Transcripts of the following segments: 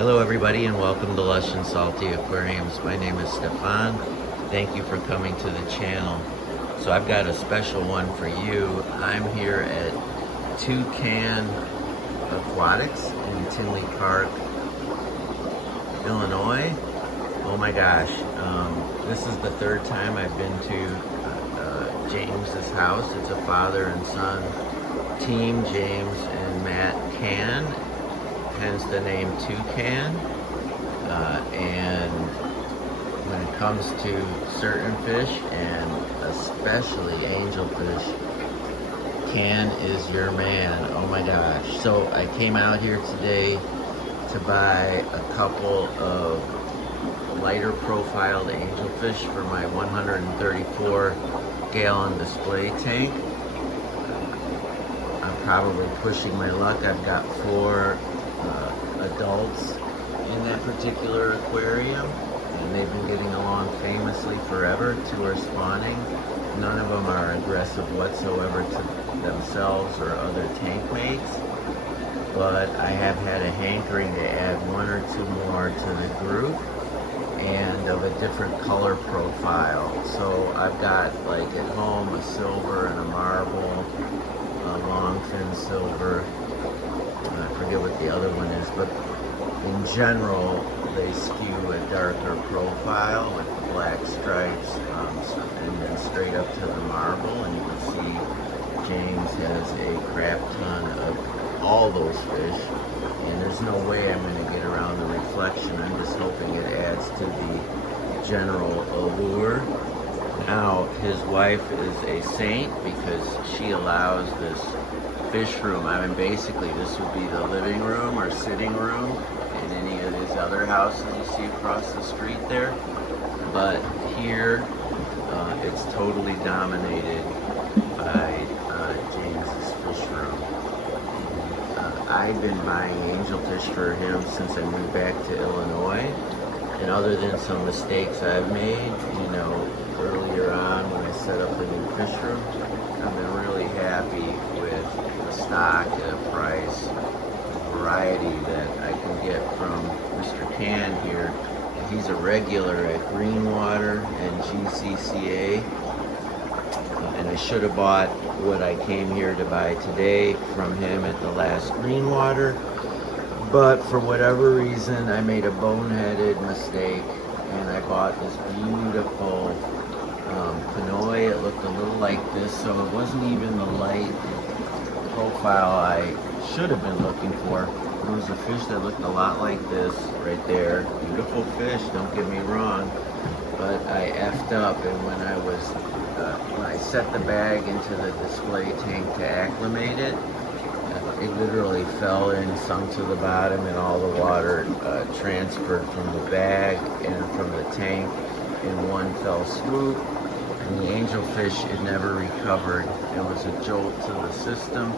Hello everybody and welcome to Lush and Salty Aquariums. My name is Stefan. Thank you for coming to the channel. So I've got a special one for you. I'm here at Cann Aquatics in Tinley Park, Illinois. Oh my gosh, this is the third time I've been to James's house. It's a father and son team, James and Matt Cann, hence the name Cann. And when it comes to certain fish, and especially angelfish, Cann is your man. Oh my gosh. So I came out here today to buy a couple of lighter profiled angelfish for my 134 gallon display tank. I'm probably pushing my luck. I've got 4 adults in that particular aquarium, and they've been getting along famously forever. 2 are spawning. None of them are aggressive whatsoever to themselves or other tank mates, but I have had a hankering to add 1 or 2 more to the group, and of a different color profile. So I've got, like at home, a silver and a marble, a long fin silver. I forget what the other one is, but in general they skew a darker profile with black stripes, and then straight up to the marble. And you can see James has a crap ton of all those fish, and there's no way I'm going to get around the reflection. I'm just hoping it adds to the general allure. Now, his wife is a saint because she allows this fish room. I mean, basically this would be the living room or sitting room in any of these other houses you see across the street there. But here, it's totally dominated by James's fish room. I've been buying angelfish for him since I moved back to Illinois, and other than some mistakes I've made, earlier on when I set up the new fish room, I've been really happy with the stock and the price, variety that I can get from Mr. Cann here. He's a regular at Greenwater and GCCA, and I should have bought what I came here to buy today from him at the last Greenwater, but for whatever reason I made a boneheaded mistake and I bought this beautiful Pinoy. It looked a little like this, so it wasn't even the light profile I should have been looking for. It was a fish that looked a lot like this right there. Beautiful fish, don't get me wrong, but I effed up, and when I set the bag into the display tank to acclimate it, it literally fell in, sunk to the bottom, and all the water transferred from the bag and from the tank in one fell swoop. And the angelfish, it never recovered. It was a jolt to the system.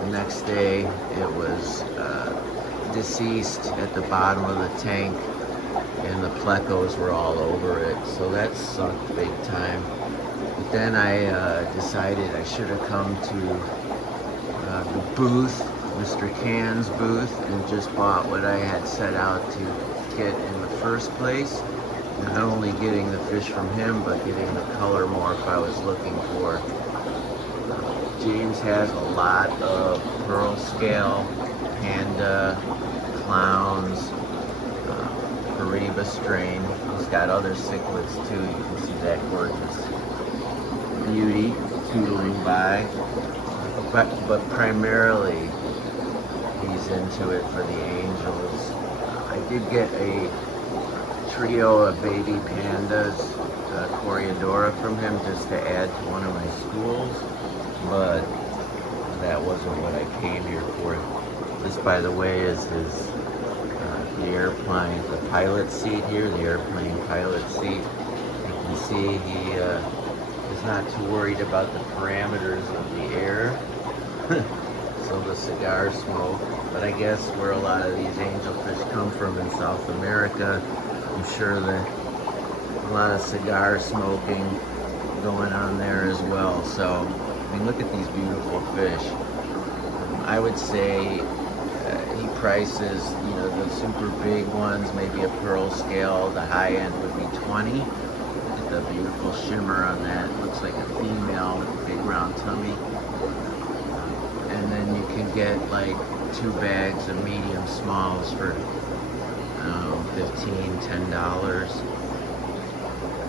The next day, it was deceased at the bottom of the tank, and the plecos were all over it. So that sucked big time. But then I decided I should have come to the booth, Mr. Cann's booth, and just bought what I had set out to get in the first place. Not only getting the fish from him, but getting the color morph I was looking for. James has a lot of pearl scale, panda, clowns, Kariba strain. He's got other cichlids too. You can see that gorgeous beauty tootling by. But primarily, he's into it for the angels. I did get a trio of baby pandas, Coriadora, from him just to add to one of my schools, but that wasn't what I came here for. This, by the way, is his the airplane, the pilot seat here, the airplane pilot seat. You can see he is not too worried about the parameters of the air. So the cigar smoke, but I guess where a lot of these angelfish come from in South America, I'm sure that a lot of cigar smoking going on there as well. So, I mean, look at these beautiful fish. I would say he prices, you know, the super big ones, maybe a pearl scale. The high end would be 20. Look at the beautiful shimmer on that. Looks like a female with a big round tummy. And then you can get like 2 bags of medium smalls for $15, $10.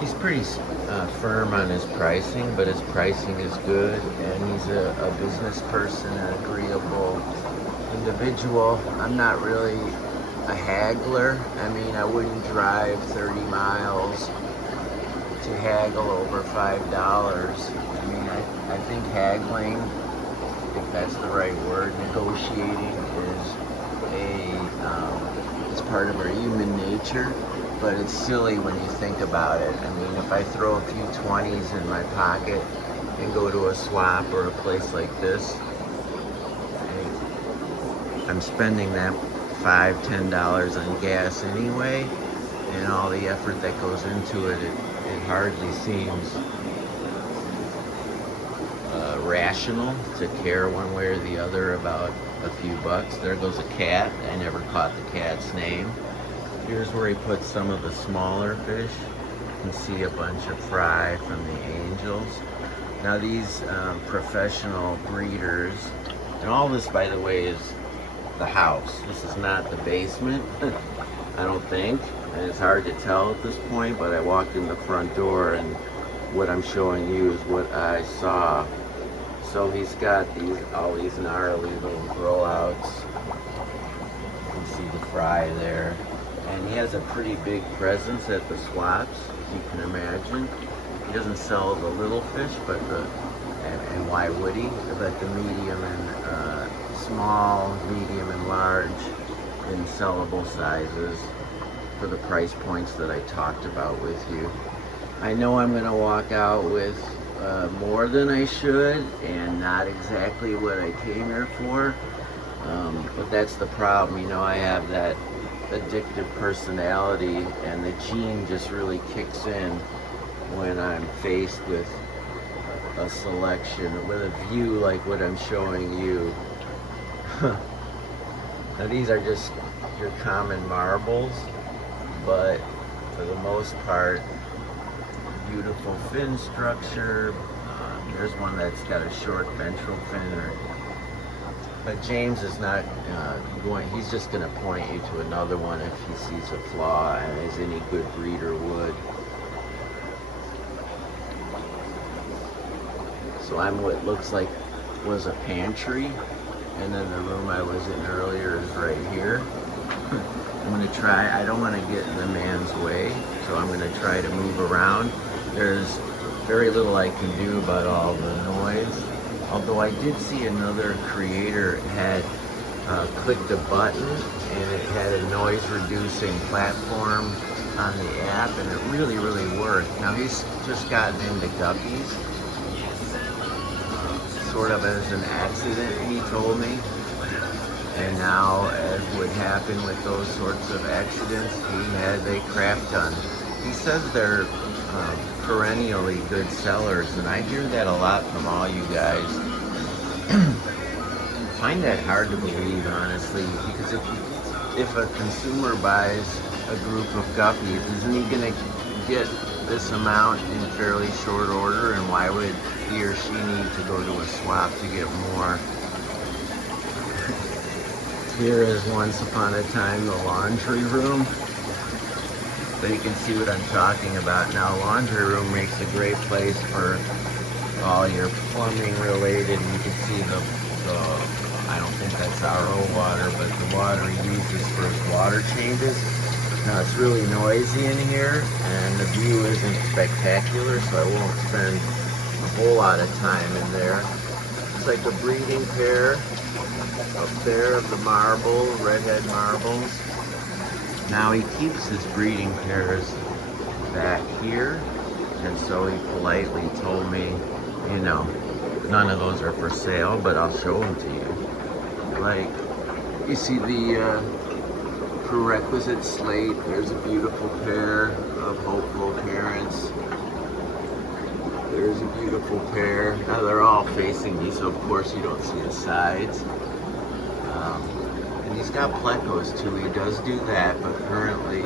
He's pretty firm on his pricing, but his pricing is good, and he's a business person, an agreeable individual. I'm not really a haggler. I mean, I wouldn't drive 30 miles to haggle over $5. I mean, I think haggling, if that's the right word, negotiating is part of our human nature. But it's silly when you think about it. I mean, if I throw a few 20s in my pocket and go to a swap or a place like this, I'm spending that $5, $10 on gas anyway, and all the effort that goes into it, it hardly seems rational to care one way or the other about a few bucks. There goes a cat. I never caught the cat's name. Here's where he puts some of the smaller fish. You can see a bunch of fry from the Angels. Now these professional breeders, and all this, by the way, is the house. This is not the basement, I don't think. And it's hard to tell at this point, but I walked in the front door and what I'm showing you is what I saw. So he's got all these gnarly little growouts. You can see the fry there. And he has a pretty big presence at the swaps, as you can imagine. He doesn't sell the little fish, but and why would he? But the medium and small, medium and large in sellable sizes for the price points that I talked about with you. I know I'm gonna walk out with more than I should and not exactly what I came here for, but that's the problem. You know, I have that addictive personality, and the gene just really kicks in when I'm faced with a selection, with a view like what I'm showing you. Now these are just your common marbles, but for the most part, beautiful fin structure. There's one that's got a short ventral fin, but James is not he's just going to point you to another one if he sees a flaw, as any good breeder would. So I'm what looks like was a pantry, and then the room I was in earlier is right here. I'm going to try, I don't want to get in the man's way, so I'm going to try to move around. There's very little I can do about all the noise. Although I did see another creator had clicked a button and it had a noise reducing platform on the app, and it really worked. Now he's just gotten into guppies, sort of as an accident, he told me. And now, as would happen with those sorts of accidents, he has a craft done. He says they're perennially good sellers, and I hear that a lot from all you guys. I find that hard to believe, honestly, because if a consumer buys a group of guppies, isn't he going to get this amount in fairly short order, and why would he or she need to go to a swap to get more? Here is Once Upon a Time the laundry room. But you can see what I'm talking about. Now, laundry room makes a great place for all your plumbing related. You can see the I don't think that's RO water, but the water he uses for his water changes. Now, it's really noisy in here, and the view isn't spectacular, so I won't spend a whole lot of time in there. It's like a breeding pair up there of the marble, redhead marbles. Now he keeps his breeding pairs back here, and so he politely told me, you know, none of those are for sale, but I'll show them to you. Like, you see the prerequisite slate. There's a beautiful pair of hopeful parents. There's a beautiful pair. Now they're all facing me, so of course you don't see the sides. And he's got plecos too. He does do that, but currently,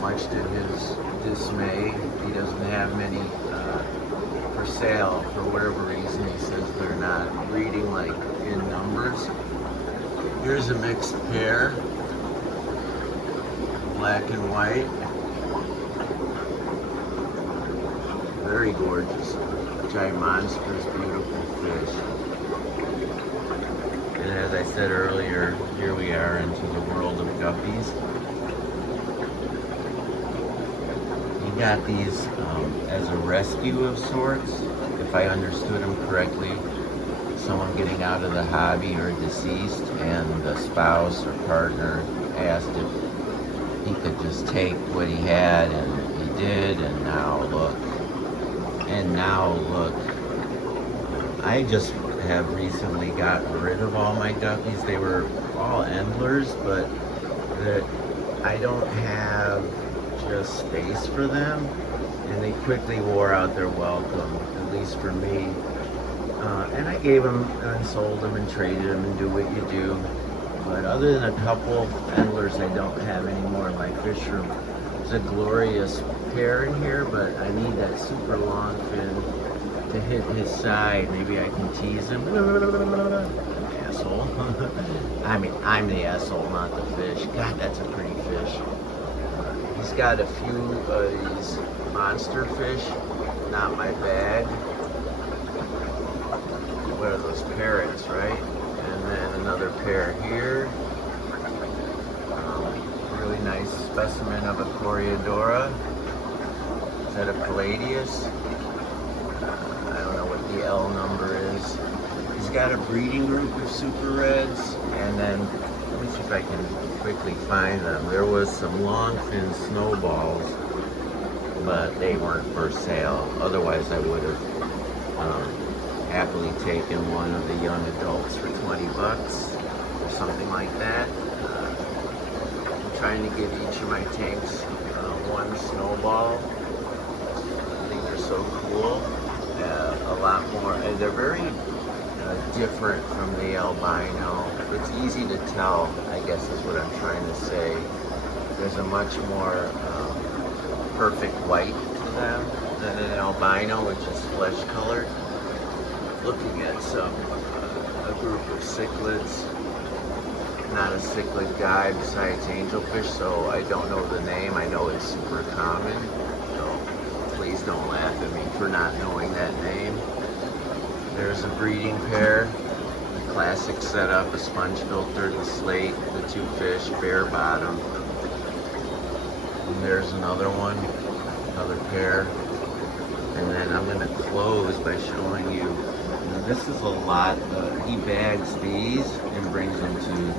much to his dismay, he doesn't have many for sale for whatever reason. He says they're not breeding like in numbers. Here's a mixed pair, black and white. Very gorgeous, monstrous, beautiful fish. And as I said earlier, here we are into the world of guppies. He got these as a rescue of sorts, if I understood him correctly. Someone getting out of the hobby or deceased, and the spouse or partner asked if he could just take what he had, and he did, and now look. I just have recently gotten rid of all my guppies. They were all endlers, but that I don't have just space for them, and they quickly wore out their welcome, at least for me. And I gave them and sold them and traded them and do what you do. But other than a couple endlers, I don't have any more in my fish room. There's a glorious pair in here, but I need that super long fin to hit his side. Maybe I can tease him. Asshole. I mean, I'm the asshole, not the fish. God, that's a pretty fish. He's got a few of these monster fish. Not my bag. What are those, parrots, right? And then another pair here. Really nice specimen of a Coreodora. Is that a Palladius? I don't know what the L number is. He's got a breeding group of super reds, and then let me see if I can quickly find them. There was some long fin snowballs, but they weren't for sale. Otherwise, I would have happily taken one of the young adults for 20 bucks or something like that. I'm trying to give each of my tanks one snowball. I think they're so cool. A lot more. They're very different from the albino. It's easy to tell, I guess is what I'm trying to say. There's a much more perfect white to them than an albino, which is flesh colored. Looking at a group of cichlids. Not a cichlid guy besides Angelfish, so I don't know the name. I know it's super common, so please don't laugh at me for not knowing that name. There's a breeding pair, the classic setup, a sponge filter, the slate, the two fish, bare bottom. And there's another one, another pair. And then I'm going to close by showing you. This is a lot. He bags these and brings them to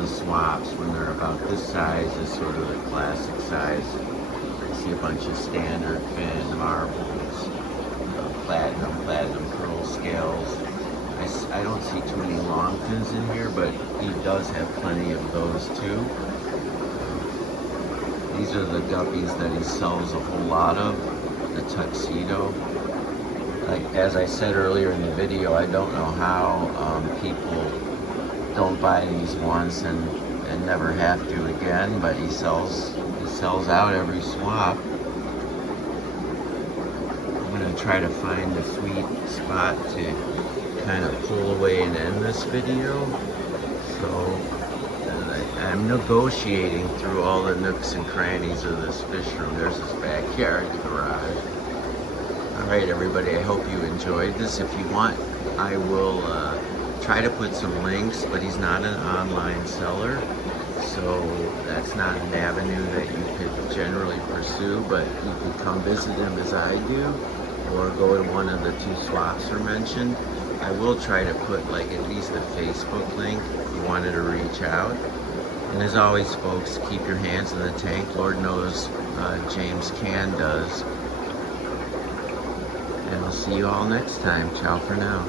the swaps when they're about this size. Is sort of the classic size. I see a bunch of standard fin, marbles, platinum pearl scales. I don't see too many long fins in here, but he does have plenty of those too. These are the guppies that he sells a whole lot of. The tuxedo. Like, as I said earlier in the video, I don't know how people don't buy these once and never have to again, but he sells out every swap. I'm going to try to find the sweet spot to kind of pull away and end this video. So I'm negotiating through all the nooks and crannies of this fish room. There's his backyard, the garage. Alright everybody, I hope you enjoyed this. If you want, I will try to put some links, but he's not an online seller, so that's not an avenue that you could generally pursue, but you could come visit him as I do, or go to one of the two swaps are mentioned. I will try to put like at least a Facebook link if you wanted to reach out. And as always folks, keep your hands in the tank. Lord knows James Cann does. And I'll see you all next time. Ciao for now.